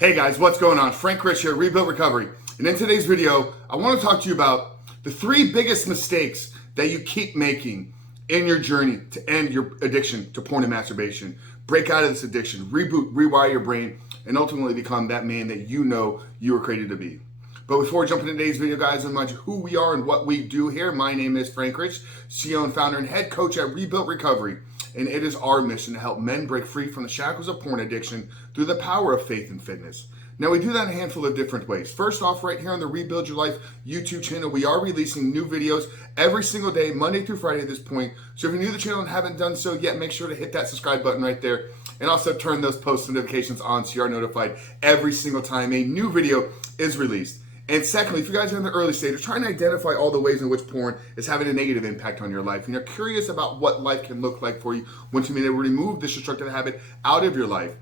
Hey guys, what's going on? Frank Rich here, Rebuild Recovery. And in today's video, I want to talk to you about the 3 biggest mistakes that you keep making in your journey to end your addiction to porn and masturbation. Break out of this addiction, reboot, rewire your brain, and ultimately become that man that you know you were created to be. But before we jump into today's video, guys, I remind you who we are and what we do here. My name is Frank Rich, CEO and founder and head coach at Rebuild Recovery. And it is our mission to help men break free from the shackles of porn addiction through the power of faith and fitness. Now, we do that in a handful of different ways. First off, right here on the Rebuild Your Life YouTube channel, we are releasing new videos every single day, Monday through Friday at this point. So if you're new to the channel and haven't done so yet, make sure to hit that subscribe button right there. And also turn those post notifications on so you are notified every single time a new video is released. And secondly, if you guys are in the early stages, trying to identify all the ways in which porn is having a negative impact on your life, and you're curious about what life can look like for you once you've been able to remove this destructive habit out of your life,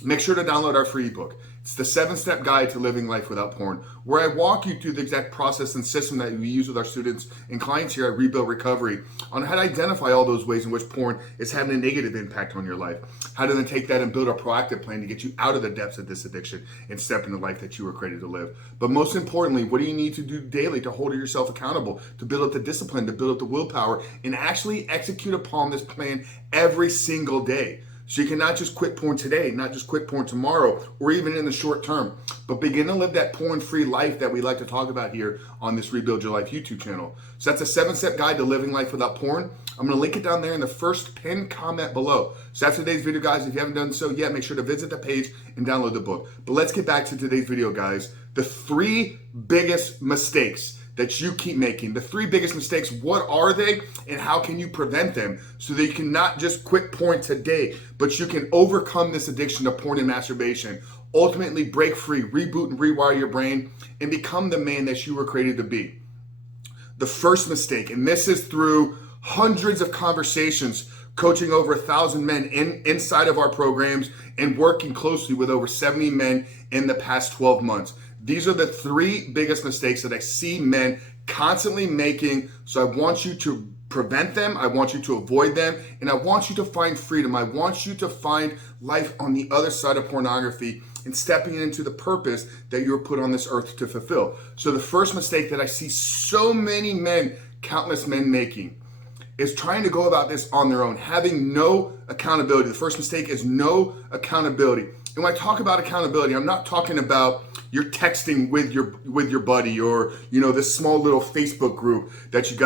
make sure to download our free ebook. It's the 7-step guide to living life without porn, where I walk you through the exact process and system that we use with our students and clients here at Rebuild Recovery on how to identify all those ways in which porn is having a negative impact on your life, how to then take that and build a proactive plan to get you out of the depths of this addiction and step into the life that you were created to live. But most importantly, what do you need to do daily to hold yourself accountable, to build up the discipline, to build up the willpower, and actually execute upon this plan every single day? So you can not just quit porn today, not just quit porn tomorrow, or even in the short term, but begin to live that porn-free life that we like to talk about here on this Rebuild Your Life YouTube channel. So that's a 7-step guide to living life without porn. I'm gonna link it down there in the first pinned comment below. So that's today's video, guys. If you haven't done so yet, make sure to visit the page and download the book. But let's get back to today's video, guys. The 3 biggest mistakes that you keep making. The 3 biggest mistakes, what are they and how can you prevent them so that you can not just quit porn today, but you can overcome this addiction to porn and masturbation, ultimately break free, reboot and rewire your brain, and become the man that you were created to be. The first mistake, and this is through hundreds of conversations, coaching over 1,000 men inside of our programs and working closely with over 70 men in the past 12 months. These are the 3 biggest mistakes that I see men constantly making. So I want you to prevent them. I want you to avoid them. And I want you to find freedom. I want you to find life on the other side of pornography and stepping into the purpose that you were put on this earth to fulfill. So the first mistake that I see so many men, countless men making, is trying to go about this on their own, having no accountability. The first mistake is no accountability. And when I talk about accountability, I'm not talking about you're texting with your buddy, or this small little Facebook group that you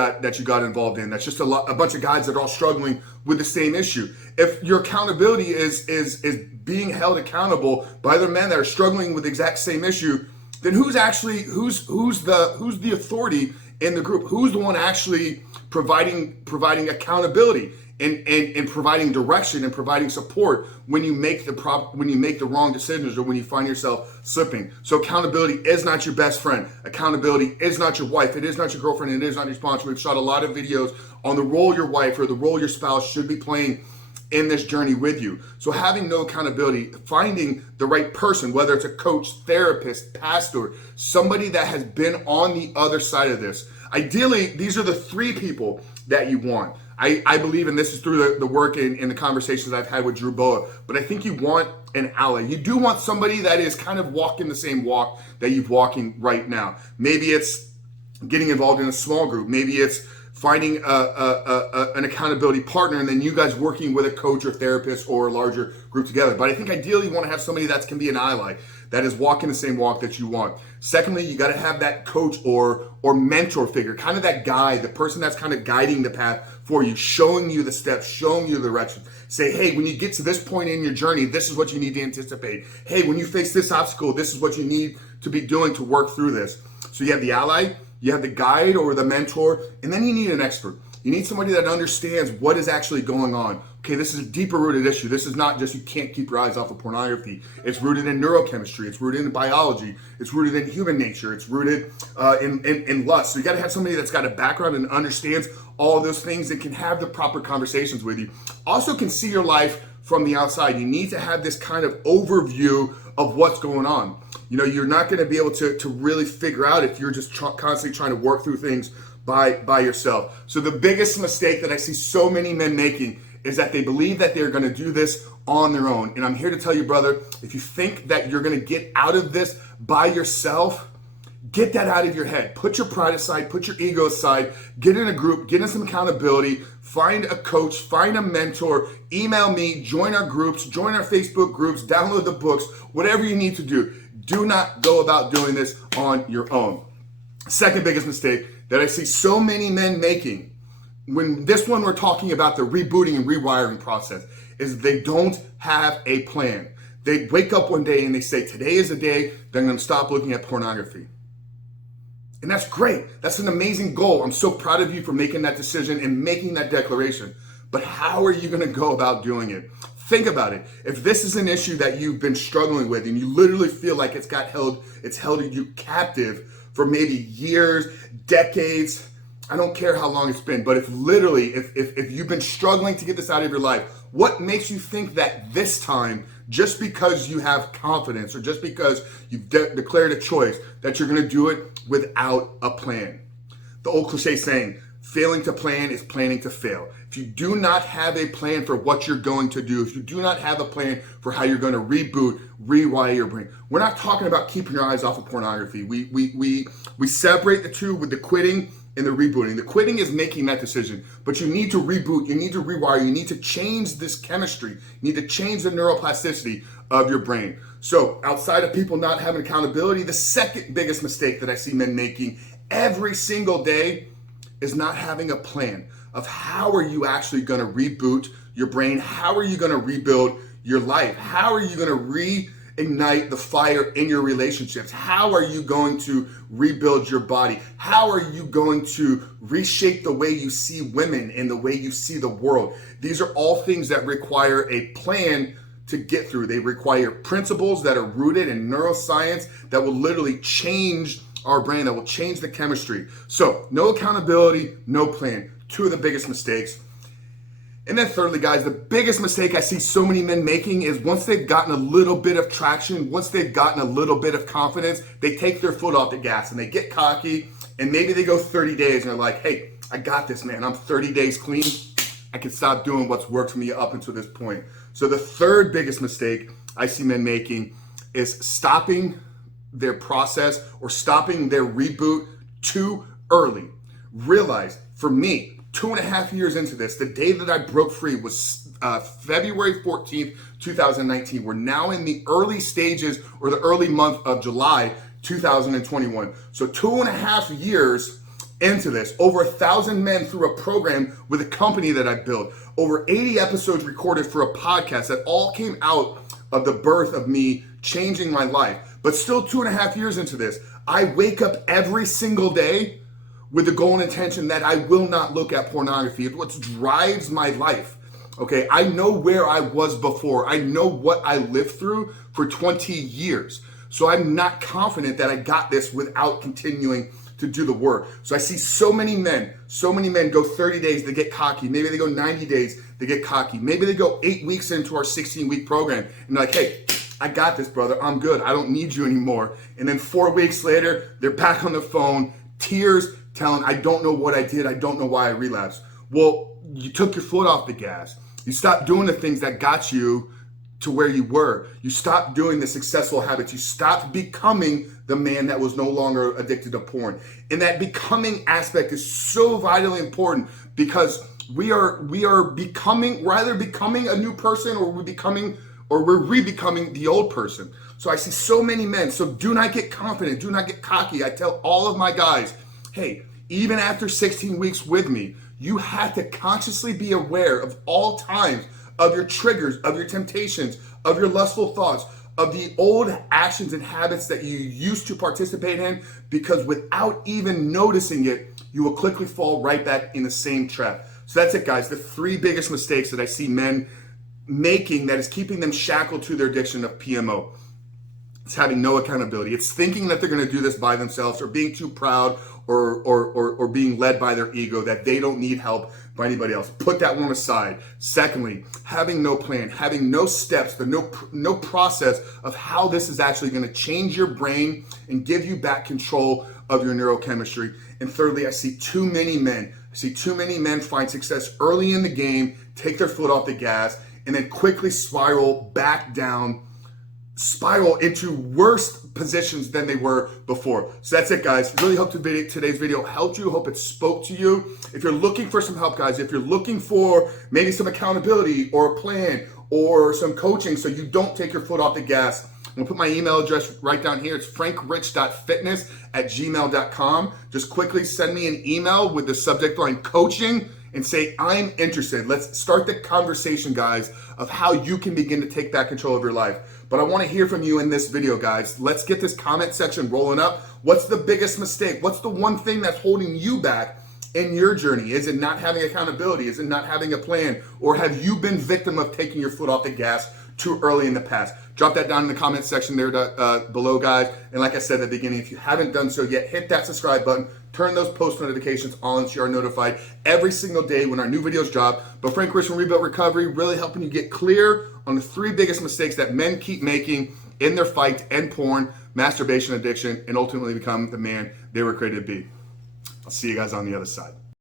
got involved in. That's just a bunch of guys that are all struggling with the same issue. If your accountability is being held accountable by other men that are struggling with the exact same issue, then who's the authority in the group? Who's the one actually providing accountability and providing direction and providing support when you make the wrong decisions or when you find yourself slipping? So accountability is not your best friend. Accountability is not your wife. It is not your girlfriend. It is not your sponsor. We've shot a lot of videos on the role your wife or the role your spouse should be playing in this journey with you. So having no accountability, finding the right person, whether it's a coach, therapist, pastor, somebody that has been on the other side of this. Ideally, these are the 3 people that you want. I believe, and this is through the work and the conversations I've had with Drew Boa, but I think you want an ally. You do want somebody that is kind of walking the same walk that you're walking right now. Maybe it's getting involved in a small group. Maybe it's finding an accountability partner and then you guys working with a coach or therapist or a larger group together. But I think ideally you want to have somebody that can be an ally, that is walking the same walk that you want. Secondly, you got to have that coach or mentor figure, kind of that guide, the person that's kind of guiding the path for you, showing you the steps, showing you the direction. Say, hey, when you get to this point in your journey, this is what you need to anticipate. Hey, when you face this obstacle, this is what you need to be doing to work through this. So you have the ally, you have the guide or the mentor, and then you need an expert. You need somebody that understands what is actually going on. Okay, this is a deeper rooted issue. This is not just you can't keep your eyes off of pornography. It's rooted in neurochemistry. It's rooted in biology. It's rooted in human nature. It's rooted in lust. So you got to have somebody that's got a background and understands all of those things and can have the proper conversations with you. Also can see your life from the outside. You need to have this kind of overview of what's going on. You're not going to be able to really figure out if you're just constantly trying to work through things by yourself. So the biggest mistake that I see so many men making is that they believe that they're going to do this on their own. And I'm here to tell you, brother, if you think that you're going to get out of this by yourself, get that out of your head. Put your pride aside, put your ego aside, get in a group, get in some accountability, find a coach, find a mentor, email me, join our groups, join our Facebook groups, download the books, whatever you need to do. Do not go about doing this on your own. Second biggest mistake that I see so many men making, when this one we're talking about the rebooting and rewiring process, is they don't have a plan. They wake up one day and they say, today is the day that I'm going to stop looking at pornography. And that's great. That's an amazing goal. I'm so proud of you for making that decision and making that declaration. But how are you going to go about doing it? Think about it. If this is an issue that you've been struggling with and you literally feel like it's held you captive for maybe years, decades, I don't care how long it's been, but if you've been struggling to get this out of your life, what makes you think that this time, just because you have confidence or just because you've declared a choice, that you're going to do it without a plan? The old cliche saying, failing to plan is planning to fail. If you do not have a plan for what you're going to do, if you do not have a plan for how you're going to reboot, rewire your brain, we're not talking about keeping your eyes off of pornography. We separate the two with the quitting and the rebooting. The quitting is making that decision, but you need to reboot, you need to rewire, you need to change this chemistry, you need to change the neuroplasticity of your brain. So outside of people not having accountability, the second biggest mistake that I see men making every single day is not having a plan of how are you actually going to reboot your brain? How are you going to rebuild your life? How are you going to reignite the fire in your relationships? How are you going to rebuild your body? How are you going to reshape the way you see women and the way you see the world? These are all things that require a plan to get through. They require principles that are rooted in neuroscience that will literally change our brain, that will change the chemistry. So no accountability, no plan. Two of the biggest mistakes. And then thirdly, guys, the biggest mistake I see so many men making is once they've gotten a little bit of traction, once they've gotten a little bit of confidence, they take their foot off the gas and they get cocky, and maybe they go 30 days and they're like, hey, I got this, man. I'm 30 days clean. I can stop doing what's worked for me up until this point. So the third biggest mistake I see men making is stopping their process or stopping their reboot too early. Realize, for me, 2.5 years into this, the day that I broke free was February 14th, 2019. We're now in the early stages or the early month of July 2021. So 2.5 years into this, over 1,000 men through a program with a company that I built, over 80 episodes recorded for a podcast that all came out of the birth of me changing my life. But still 2.5 years into this, I wake up every single day with the goal and intention that I will not look at pornography. It's what drives my life. Okay, I know where I was before. I know what I lived through for 20 years. So I'm not confident that I got this without continuing to do the work. So I see so many men go 30 days, they get cocky. Maybe they go 90 days, they get cocky. Maybe they go 8 weeks into our 16-week program and they're like, hey, I got this, brother. I'm good. I don't need you anymore. And then 4 weeks later, they're back on the phone, tears, telling, I don't know what I did. I don't know why I relapsed. Well, you took your foot off the gas. You stopped doing the things that got you to where you were. You stopped doing the successful habits. You stopped becoming the man that was no longer addicted to porn. And that becoming aspect is so vitally important because we're either becoming a new person or we're re-becoming the old person. So I see so many men. So do not get confident. Do not get cocky. I tell all of my guys, hey, even after 16 weeks with me, you have to consciously be aware of all times of your triggers, of your temptations, of your lustful thoughts, of the old actions and habits that you used to participate in, because without even noticing it, you will quickly fall right back in the same trap. So that's it, guys. The 3 biggest mistakes that I see men making that is keeping them shackled to their addiction of PMO. It's having no accountability. It's thinking that they're going to do this by themselves, or being too proud, or being led by their ego, that they don't need help by anybody else. Put that one aside. Secondly, having no plan, having no steps, no process of how this is actually going to change your brain and give you back control of your neurochemistry. And thirdly, I see too many men find success early in the game, take their foot off the gas, and then quickly spiral back down, spiral into worse positions than they were before. So that's it, guys. Really hope today's video helped you. Hope it spoke to you. If you're looking for some help, guys, if you're looking for maybe some accountability or a plan or some coaching so you don't take your foot off the gas, I'm gonna put my email address right down here. It's frankrich.fitness@gmail.com. Just quickly send me an email with the subject line coaching and say, I'm interested. Let's start the conversation, guys, of how you can begin to take back control of your life. But I want to hear from you in this video, guys. Let's get this comment section rolling up. What's the biggest mistake? What's the one thing that's holding you back in your journey? Is it not having accountability? Is it not having a plan? Or have you been victim of taking your foot off the gas too early in the past? Drop that down in the comment section there below, guys. And like I said at the beginning, if you haven't done so yet, hit that subscribe button. Turn those post notifications on so you are notified every single day when our new videos drop. But Frank Rich from Rebuilt Recovery, really helping you get clear on the 3 biggest mistakes that men keep making in their fight to end porn, masturbation addiction, and ultimately become the man they were created to be. I'll see you guys on the other side.